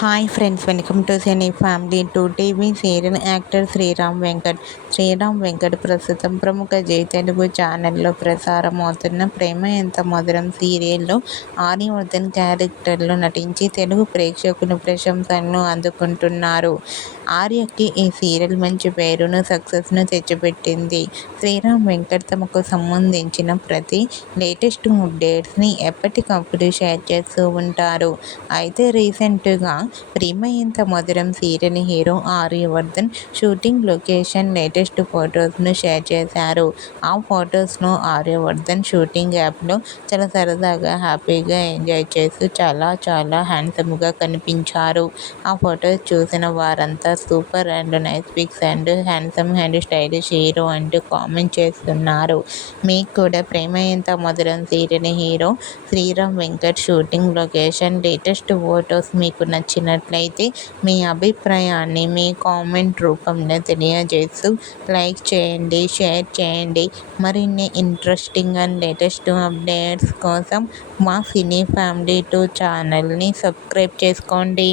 Hi friends, welcome to cine family. TV serial actor Sriram Venkat. Sriram Venkat ప్రస్తుతం ప్రముఖ G Telugu ఛానల్లో ప్రసారం అవుతున్న ప్రేమ ఎంత మధురం సీరియల్లో ఆర్యవర్ధన్ క్యారెక్టర్లో నటించి తెలుగు ప్రేక్షకుల ప్రశంసలను అందుకుంటున్నారు. ఆర్యకి ఈ సీరియల్ మంచి పేరును, సక్సెస్ను తెచ్చిపెట్టింది. శ్రీరామ్ వెంకట్ తమకు సంబంధించిన ప్రతి లేటెస్ట్ అప్డేట్స్ని ఎప్పటికప్పుడు షేర్ చేస్తూ ఉంటారు. అయితే రీసెంట్గా Prema Entha Madhuram serial hero Aryavardhan shooting location latest ఫొటోస్ను షేర్ చేశారు. ఆ ఫొటోస్ను ఆర్యవర్ధన్ షూటింగ్ యాప్లో చాలా సరదాగా, హ్యాపీగా ఎంజాయ్ చేస్తూ చాలా హ్యాండ్సమ్గా కనిపించారు. ఆ ఫొటోస్ చూసిన వారంతా super and nice pics and handsome and stylish hero అంటూ కామెంట్ చేస్తున్నారు. మీకు కూడా Prema Entha Madhuram serial hero Sriram Venkat shooting location latest photos మీకు నచ్చినట్లయితే మీ అభిప్రాయాన్ని మీ కామెంట్ రూపంలో తెలియజేస్తూ లైక్ చేయండి, షేర్ చేయండి. మరిన్ని ఇంట్రెస్టింగ్ అండ్ లేటెస్ట్ అప్డేట్స్ కోసం మా సినీ ఫ్యామిలీ 2 ఛానల్ని సబ్స్క్రైబ్ చేసుకోండి.